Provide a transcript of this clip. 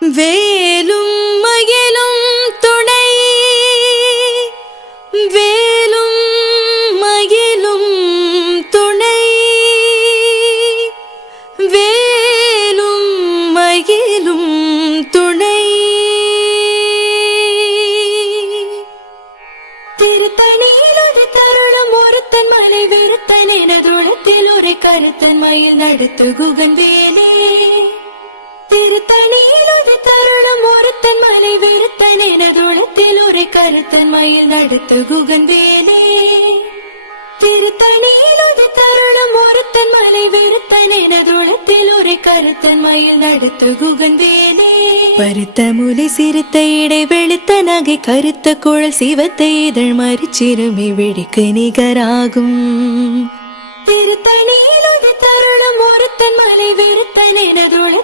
வேலும் மயிலும் துணை, வேலும் மயிலும் துணை, வேலும் மயிலும் துணை. திருத்தணியிலது தருணம் ஒருத்தன் மலை வெறுத்தன் எனதுளத்தில் ஒரு கருத்தன் மயில் நடுத்து குகன் வேலே. திருத்தணியிலது தருணம் ஒருத்தன் மலை வெறுத்தன் எனதுளத்தில் ஒரு கருத்தன் மயில் நடுத்து குகன் வேலே. திருத்தணியிலது தருணம் ஒருத்தன் மலை வெறுத்தன் எனதுளத்தில் ஒரு கருத்தன் மயில் நடுத்து குகன் வேலே. பருத்த முலை சிறுத்த இடை வெளுத்த நகை கருத்த குழல் சிவத்த இதழ் மறிச்சிறுமி விழிக்கு நிகராகும். திருத்தணியிலது தருணம் ஒருத்தன் மலை வெறுத்தன் எனதுள